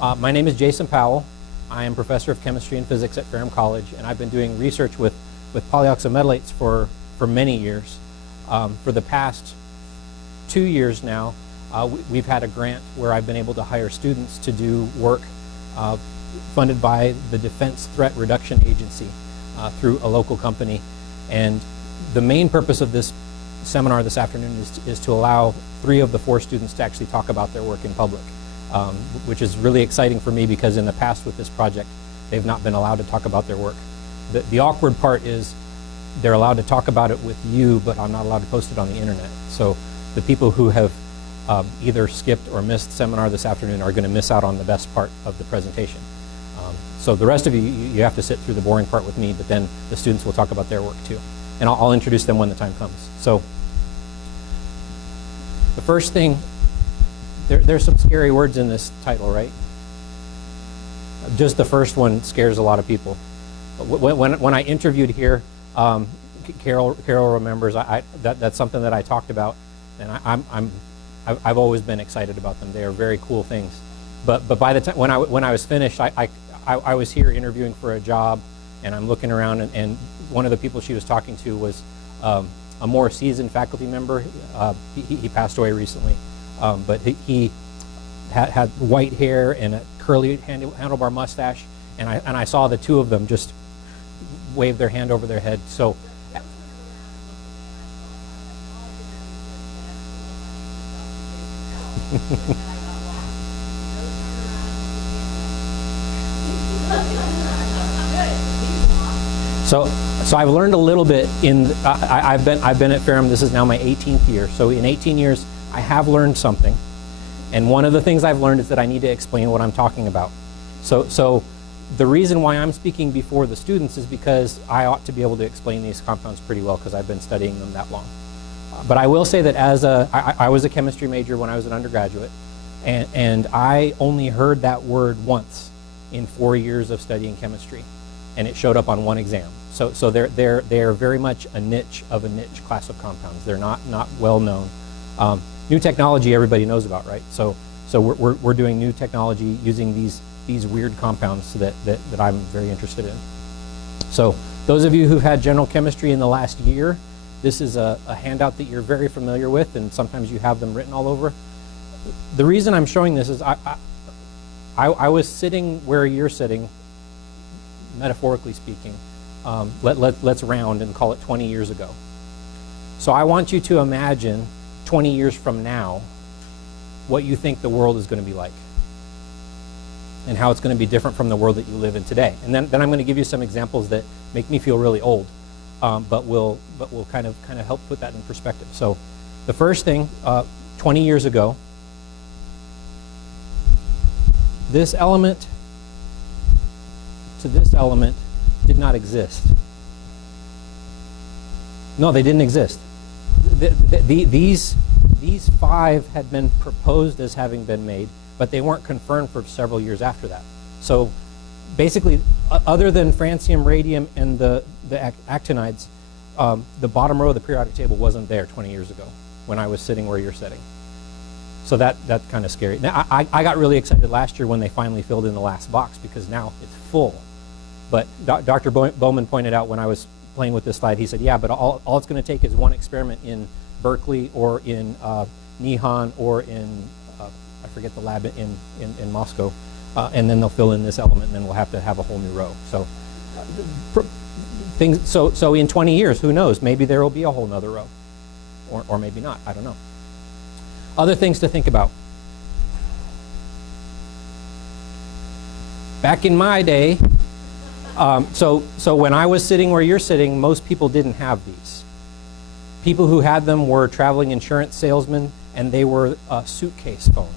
My name is Jason Powell. I am professor of chemistry and physics at Ferrum College, and I've been doing research with polyoxometalates for many years. For the past 2 years now, we've had a grant where I've been able to hire students to do work funded by the Defense Threat Reduction Agency through a local company. And the main purpose of this seminar this afternoon is to allow 3 of the 4 students to actually talk about their work in public, which is really exciting for me because in the past with this project, they've not been allowed to talk about their work. The awkward part is they're allowed to talk about it with you, but I'm not allowed to post it on the internet. So the people who have either skipped or missed seminar this afternoon are going to miss out on the best part of the presentation. So the rest of you have to sit through the boring part with me, but then the students will talk about their work too. And I'll introduce them when the time comes. So the first thing, there's some scary words in this title, right? Just the first one scares a lot of people. When I interviewed here, Carol remembers that's something that I talked about, and I've always been excited about them. They are very cool things. But by the time when I was finished, I was here interviewing for a job, and I'm looking around, and one of the people she was talking to was a more seasoned faculty member. He passed away recently, but he had white hair and a curly handlebar mustache, and I saw the 2 of them just wave their hand over their head. So. So I've learned a little bit I've been at Ferrum. This is now my 18th year. So in 18 years, I have learned something. And one of the things I've learned is that I need to explain what I'm talking about. So the reason why I'm speaking before the students is because I ought to be able to explain these compounds pretty well because I've been studying them that long. But I will say that I was a chemistry major when I was an undergraduate, and I only heard that word once in 4 years of studying chemistry, and it showed up on one exam. So they're very much a niche of a niche class of compounds. They're not well known. New technology everybody knows about, right? So we're doing new technology using these weird compounds that I'm very interested in. So those of you who've had general chemistry in the last year, this is a handout that you're very familiar with, and sometimes you have them written all over. The reason I'm showing this is I was sitting where you're sitting, metaphorically speaking. Let's round and call it 20 years ago. So I want you to imagine 20 years from now what you think the world is going to be like and how it's going to be different from the world that you live in today. And then I'm going to give you some examples that make me feel really old, but will kind of help put that in perspective. So the first thing, 20 years ago, this element to this element did not exist. No, they didn't exist. These 5 had been proposed as having been made, but they weren't confirmed for several years after that. So basically, other than francium, radium, and the actinides, the bottom row of the periodic table wasn't there 20 years ago when I was sitting where you're sitting. So that's kind of scary. Now, I got really excited last year when they finally filled in the last box because now it's full. But Dr. Bowman pointed out when I was playing with this slide, he said, yeah, but all it's going to take is one experiment in Berkeley or in Nihon or in, I forget the lab in Moscow, and then they'll fill in this element, and then we'll have to have a whole new row. So so in 20 years, who knows? Maybe there will be a whole nother row, or maybe not. I don't know. Other things to think about. Back in my day, so when I was sitting where you're sitting, most people didn't have these. People who had them were traveling insurance salesmen, and they were a suitcase phone.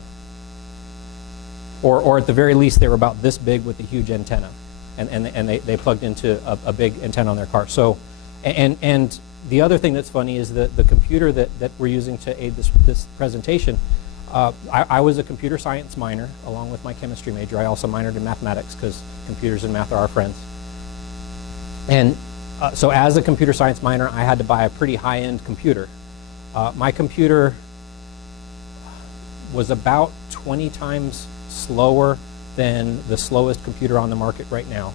Or at the very least, they were about this big with a huge antenna, and they plugged into a big antenna on their car. So, and the other thing that's funny is the computer that we're using to aid this presentation. I was a computer science minor along with my chemistry major. I also minored in mathematics because computers and math are our friends. And so as a computer science minor, I had to buy a pretty high-end computer. My computer was about 20 times slower than the slowest computer on the market right now.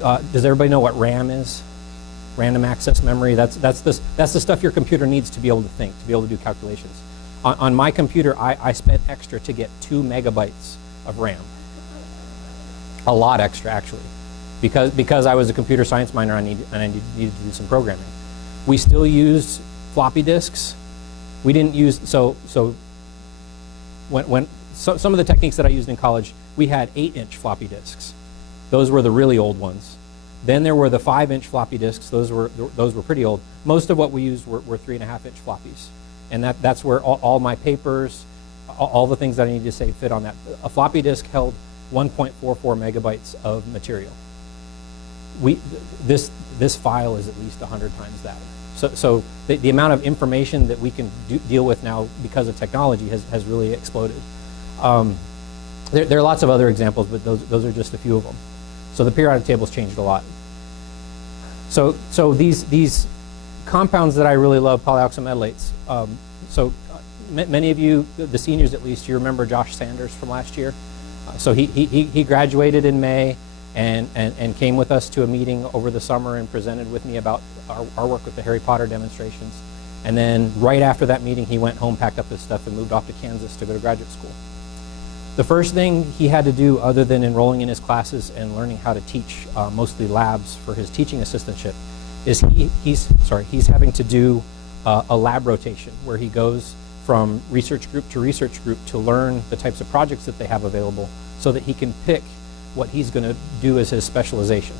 Does everybody know what RAM is? Random access memory. That's the stuff your computer needs to be able to think, to be able to do calculations. On my computer, I spent extra to get 2 megabytes of RAM. A lot extra, actually, because I was a computer science minor and I needed to do some programming. We still used floppy disks. We didn't use some of the techniques that I used in college, we had 8-inch floppy disks. Those were the really old ones. Then there were the 5-inch floppy disks. Those were pretty old. Most of what we used were 3.5-inch floppies, and that's where all my papers, all the things that I needed to save fit on that. A floppy disk held 1.44 megabytes of material. This file is at least 100 times that. So the amount of information that we can deal with now because of technology has really exploded. There are lots of other examples, but those are just a few of them. So the periodic table's changed a lot. So these compounds that I really love, polyoxometalates. Many of you, the seniors at least, you remember Josh Sanders from last year. So he graduated in May and came with us to a meeting over the summer and presented with me about our work with the Harry Potter demonstrations. And then right after that meeting, he went home, packed up his stuff, and moved off to Kansas to go to graduate school. The first thing he had to do, other than enrolling in his classes and learning how to teach mostly labs for his teaching assistantship, is he's having to do a lab rotation where he goes from research group to research group to learn the types of projects that they have available so that he can pick what he's going to do as his specialization.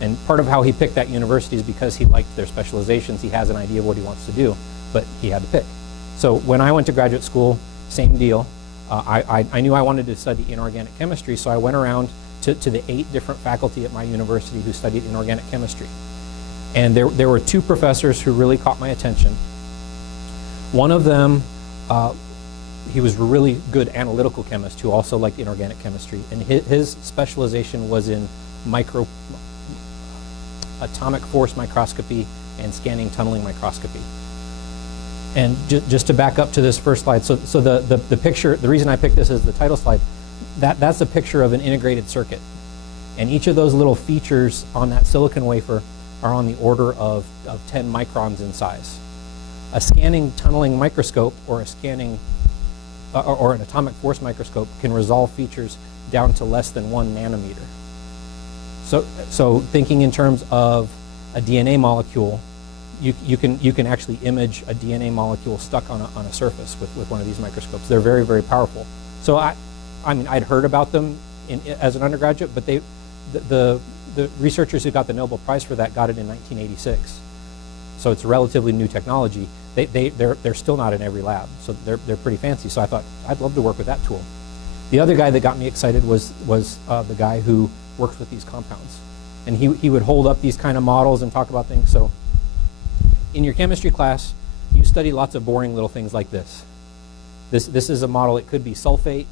And part of how he picked that university is because he liked their specializations. He has an idea of what he wants to do, but he had to pick. So when I went to graduate school, same deal. I knew I wanted to study inorganic chemistry, so I went around to the 8 different faculty at my university who studied inorganic chemistry. And there were 2 professors who really caught my attention. One of them, he was a really good analytical chemist who also liked inorganic chemistry, and his specialization was in atomic force microscopy and scanning tunneling microscopy. And just to back up to this first slide, so the picture, the reason I picked this as the title slide, that's a picture of an integrated circuit. And each of those little features on that silicon wafer are on the order of 10 microns in size. A scanning tunneling microscope or a scanning or an atomic force microscope can resolve features down to less than 1 nanometer. So thinking in terms of a DNA molecule, you can actually image a DNA molecule stuck on a surface with one of these microscopes. They're very, very powerful. So I mean, I'd heard about them as an undergraduate, but the researchers who got the Nobel Prize for that got it in 1986. So it's a relatively new technology. They're still not in every lab, so they're pretty fancy. So I thought I'd love to work with that tool. The other guy that got me excited was the guy who works with these compounds, and he would hold up these kind of models and talk about things. So in your chemistry class, you study lots of boring little things like this. This is a model. It could be sulfate,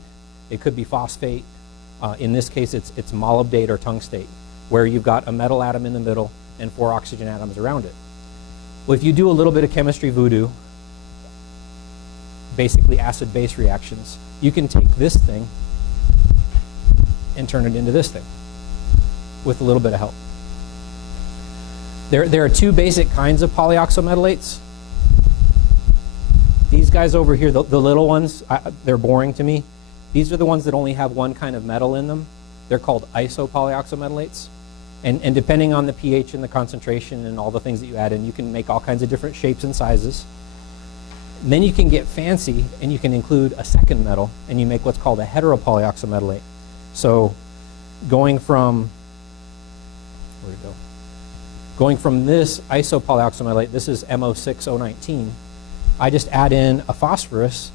it could be phosphate. In this case, it's molybdate or tungstate, where you've got a metal atom in the middle and 4 oxygen atoms around it. Well, if you do a little bit of chemistry voodoo, basically acid-base reactions, you can take this thing and turn it into this thing with a little bit of help. There are 2 basic kinds of polyoxometalates. These guys over here, the little ones, they're boring to me. These are the ones that only have 1 kind of metal in them. They're called isopolyoxometalates. And depending on the pH and the concentration and all the things that you add in, you can make all kinds of different shapes and sizes. And then you can get fancy and you can include a second metal and you make what's called a hetero polyoxymetylate. So going from this isopolyoxymetylate, this is MO6O19, I just add in a phosphorus,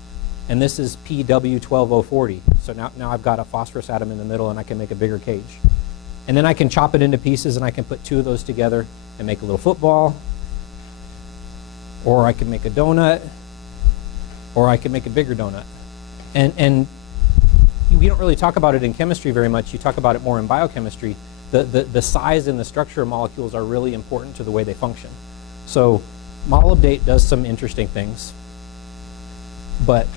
and this is PW12040. So now I've got a phosphorus atom in the middle and I can make a bigger cage. And then I can chop it into pieces and I can put 2 of those together and make a little football, or I can make a donut, or I can make a bigger donut. And we don't really talk about it in chemistry very much. You talk about it more in biochemistry. The size and the structure of molecules are really important to the way they function. So molybdate does some interesting things, but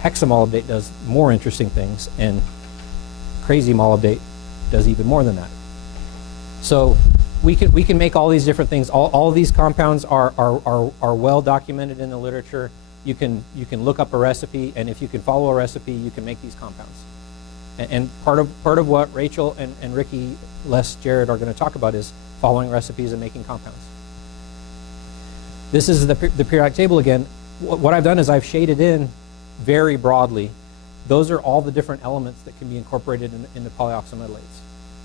hexamolybdate does more interesting things. And crazy molybdate does even more than that. So we can make all these different things. All of these compounds are well documented in the literature. You can look up a recipe, and if you can follow a recipe, you can make these compounds. And part of what Rachel and Ricky, Les, Jared are going to talk about is following recipes and making compounds. This is the periodic table again. What I've done is I've shaded in very broadly. Those are all the different elements that can be incorporated into polyoxometalates.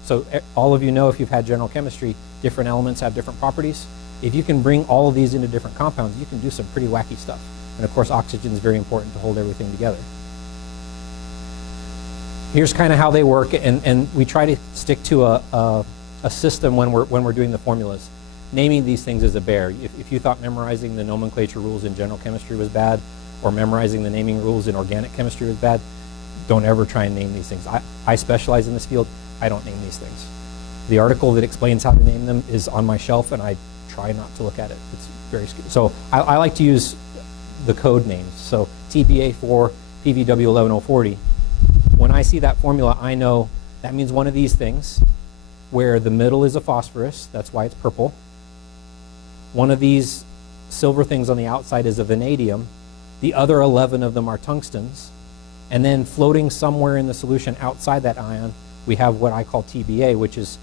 So all of you know, if you've had general chemistry, different elements have different properties. If you can bring all of these into different compounds, you can do some pretty wacky stuff. And of course, oxygen is very important to hold everything together. Here's kind of how they work, and we try to stick to a system when we're doing the formulas. Naming these things is a bear. If you thought memorizing the nomenclature rules in general chemistry was bad, or memorizing the naming rules in organic chemistry was bad, don't ever try and name these things. I specialize in this field. I don't name these things. The article that explains how to name them is on my shelf, and I try not to look at it. It's very scary. So I like to use the code names. So TBA4, PVW11040. When I see that formula, I know that means one of these things, where the middle is a phosphorus. That's why it's purple. One of these silver things on the outside is a vanadium. The other 11 of them are tungstens. And then floating somewhere in the solution outside that ion, we have what I call TBA, which is,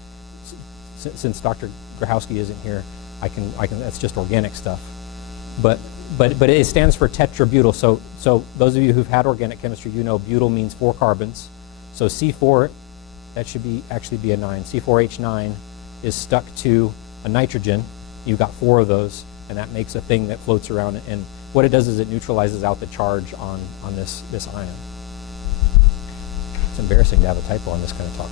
since Dr. Grahowski isn't here, I can that's just organic stuff. But it stands for tetrabutyl. So those of you who've had organic chemistry, you know butyl means 4 carbons. So C4, that should actually be a 9. C4H9 is stuck to a nitrogen. You've got 4 of those, and that makes a thing that floats around. And what it does is it neutralizes out the charge on this ion. It's embarrassing to have a typo on this kind of talk.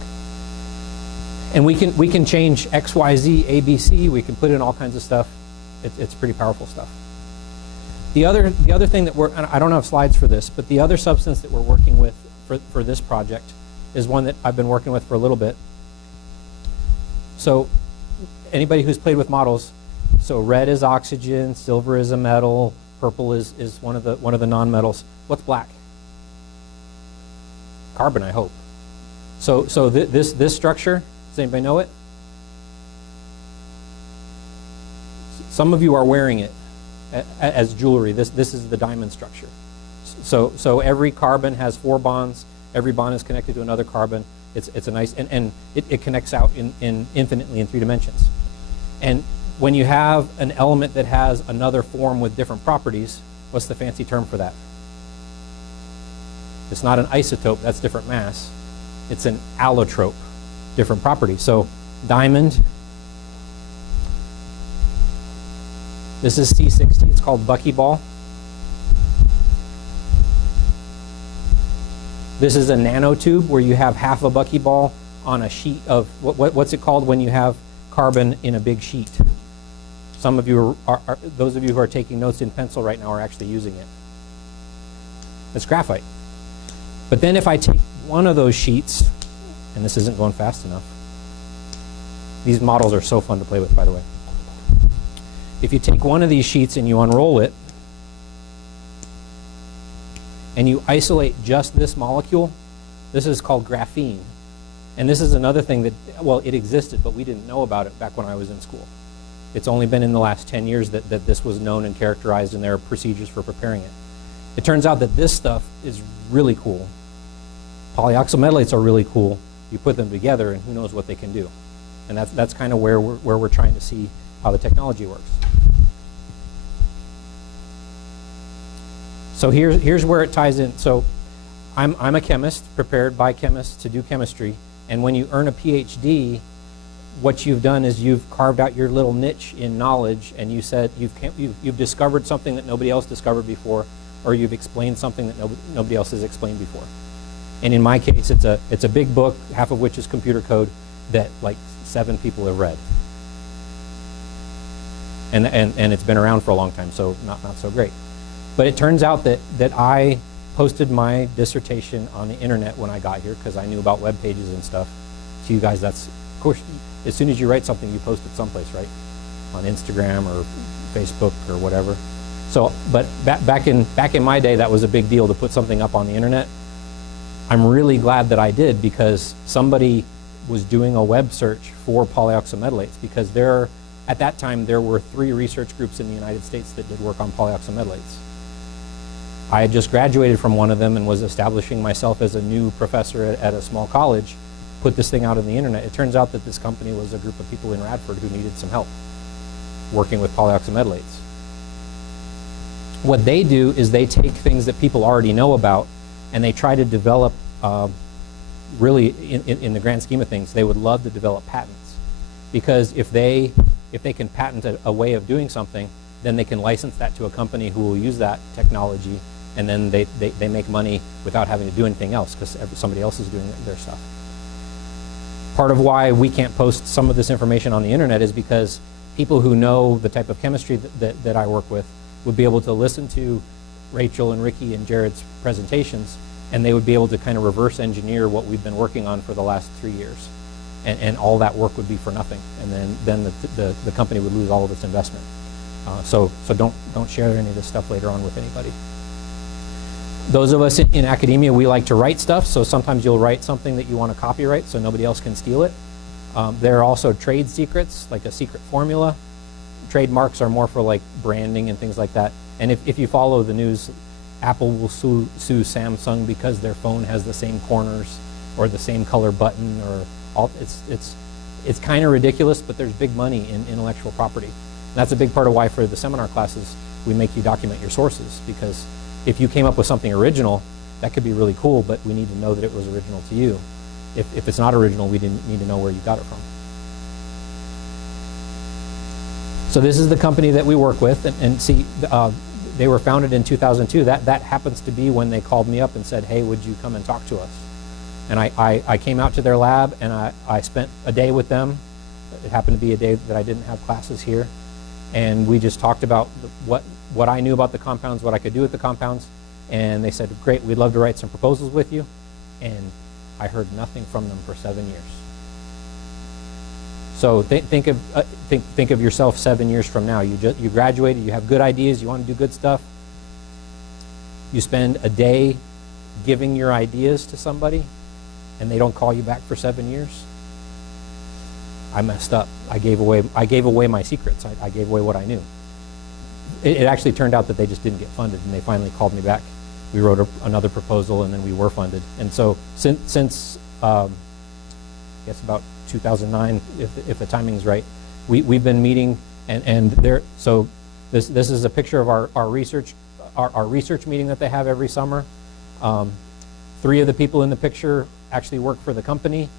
And we can change X, Y, Z, A, B, C. We can put in all kinds of stuff. It's pretty powerful stuff. The other thing that I don't have slides for this, but the other substance that we're working with for this project is one that I've been working with for a little bit. So anybody who's played with models, so red is oxygen, silver is a metal, purple is one of the nonmetals. What's black? Carbon, I hope. So this structure, does anybody know it? Some of you are wearing it as jewelry. This is the diamond structure. So every carbon has 4 bonds. Every bond is connected to another carbon. It's a nice, and it connects out in infinitely in 3 dimensions. And when you have an element that has another form with different properties, what's the fancy term for that? It's not an isotope, that's different mass. It's an allotrope, different property. So diamond, this is C60, it's called buckyball. This is a nanotube where you have half a buckyball on a sheet of, what's it called when you have carbon in a big sheet? Some of you those of you who are taking notes in pencil right now are actually using it. It's graphite. But then if I take one of those sheets, and this isn't going fast enough. These models are so fun to play with, by the way. If you take one of these sheets and you unroll it, and you isolate just this molecule, this is called graphene. And this is another thing that, well, it existed, but we didn't know about it back when I was in school. It's only been in the last 10 years that this was known and characterized, and there are procedures for preparing it. It turns out that this stuff is really cool. Polyoxometalates are really cool. You put them together, and who knows what they can do. And that's kind of where we're trying to see how the technology works. So here's where it ties in. So I'm a chemist, prepared by chemists to do chemistry. And when you earn a PhD, what you've done is you've carved out your little niche in knowledge, and you said you've discovered something that nobody else discovered before, or you've explained something that nobody else has explained before. And in my case, it's a big book, half of which is computer code that like 7 people have read. And it's been around for a long time, so not so great. But it turns out that I posted my dissertation on the internet when I got here, because I knew about web pages and stuff. To you guys, that's, of course, as soon as you write something, you post it someplace, right? On Instagram or Facebook or whatever. So, but back in my day, that was a big deal to put something up on the internet. I'm really glad that I did, because somebody was doing a web search for polyoxometalates, because at that time there were 3 research groups in the United States that did work on polyoxometalates. I had just graduated from one of them and was establishing myself as a new professor at a small college, put this thing out on the internet. It turns out that this company was a group of people in Radford who needed some help working with polyoxometalates. What they do is they take things that people already know about and they try to develop, really in the grand scheme of things, they would love to develop patents. Because if they can patent a way of doing something, then they can license that to a company who will use that technology, and then they make money without having to do anything else, because somebody else is doing their stuff. Part of why we can't post some of this information on the internet is because people who know the type of chemistry that I work with would be able to listen to Rachel and Ricky and Jared's presentations, and they would be able to kind of reverse engineer what we've been working on for the last 3 years. And all that work would be for nothing, and then the company would lose all of its investment. So don't share any of this stuff later on with anybody. Those of us in academia, we like to write stuff, so sometimes you'll write something that you want to copyright so nobody else can steal it. There are also trade secrets, like a secret formula. Trademarks are more for like branding and things like that. And if you follow the news, Apple will sue Samsung because their phone has the same corners or the same color button, or it's kind of ridiculous, but there's big money in intellectual property. And that's a big part of why for the seminar classes we make you document your sources, because if you came up with something original, that could be really cool, but we need to know that it was original to you. If it's not original, we didn't need to know where you got it from. So this is the company that we work with, and see, they were founded in 2002. That happens to be when they called me up and said, hey, would you come and talk to us? And I came out to their lab, and I spent a day with them. It happened to be a day that I didn't have classes here. And we just talked about what I knew about the compounds, what I could do with the compounds. And they said, great, we'd love to write some proposals with you. And I heard nothing from them for 7 years. So think of yourself 7 years from now. You graduated, you have good ideas, you want to do good stuff. You spend a day giving your ideas to somebody, and they don't call you back for 7 years. I messed up. I gave away my secrets. I gave away what I knew. It actually turned out that they just didn't get funded, and they finally called me back. We wrote another proposal, and then we were funded. And so since I guess about 2009, if the timing's right, we've been meeting, and there. So this is a picture of our research meeting that they have every summer. 3 of the people in the picture actually work for the company.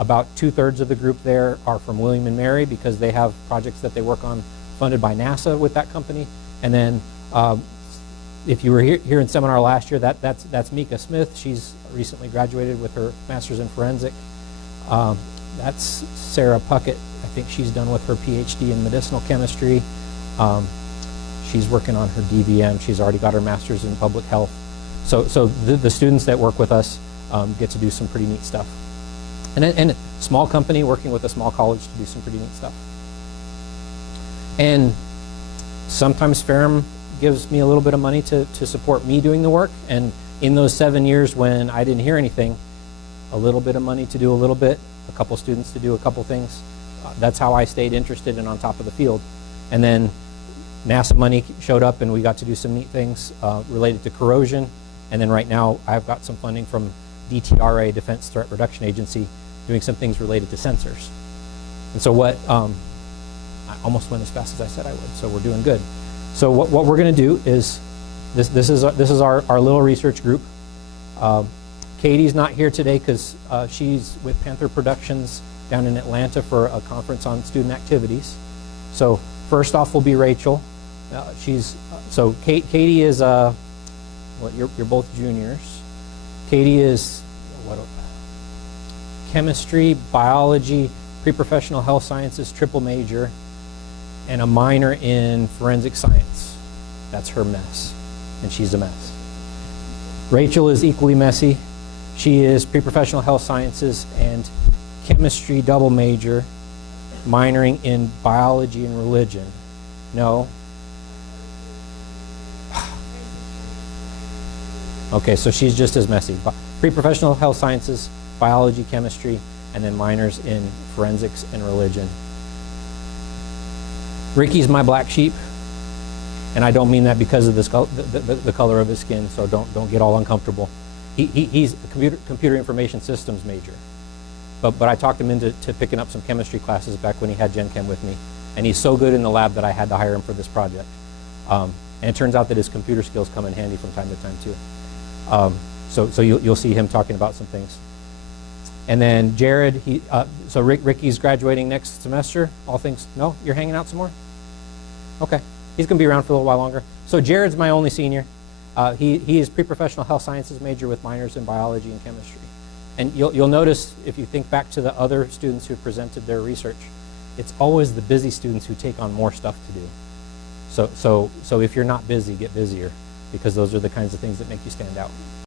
About 2/3 of the group there are from William and Mary, because they have projects that they work on funded by NASA with that company. And then if you were here in seminar last year, that's Mika Smith. She's recently graduated with her master's in forensic. That's Sarah Puckett. I think she's done with her PhD in medicinal chemistry. She's working on her DVM. She's already got her master's in public health. So the students that work with us get to do some pretty neat stuff. And a small company working with a small college to do some pretty neat stuff. And sometimes Ferrum gives me a little bit of money to support me doing the work. And in those 7 years when I didn't hear anything, a little bit of money to do a little bit, a couple students to do a couple things. That's how I stayed interested and on top of the field. And then NASA money showed up, and we got to do some neat things related to corrosion. And then right now I've got some funding from DTRA, Defense Threat Reduction Agency, doing some things related to sensors. And so I almost went as fast as I said I would, so we're doing good. So what we're going to do is, this is our little research group. Katie's not here today because she's with Panther Productions down in Atlanta for a conference on student activities. So first off will be Rachel. Katie is, you're both juniors. Katie is chemistry, biology, pre-professional health sciences, triple major, and a minor in forensic science. That's her mess, and she's a mess. Rachel is equally messy. She is pre-professional health sciences and chemistry double major, minoring in biology and religion. No? Okay, so she's just as messy. Pre-professional health sciences, biology, chemistry, and then minors in forensics and religion. Ricky's my black sheep, and I don't mean that because of the color of his skin, so don't get all uncomfortable. He's a computer information systems major, but I talked him into picking up some chemistry classes back when he had Gen Chem with me, and he's so good in the lab that I had to hire him for this project. And it turns out that his computer skills come in handy from time to time too. So you'll see him talking about some things. And then Jared, so Ricky's graduating next semester. All things, no? You're hanging out some more? Okay. He's going to be around for a little while longer. So Jared's my only senior. He is pre-professional health sciences major with minors in biology and chemistry. And you'll notice, if you think back to the other students who presented their research, it's always the busy students who take on more stuff to do. So if you're not busy, get busier, because those are the kinds of things that make you stand out.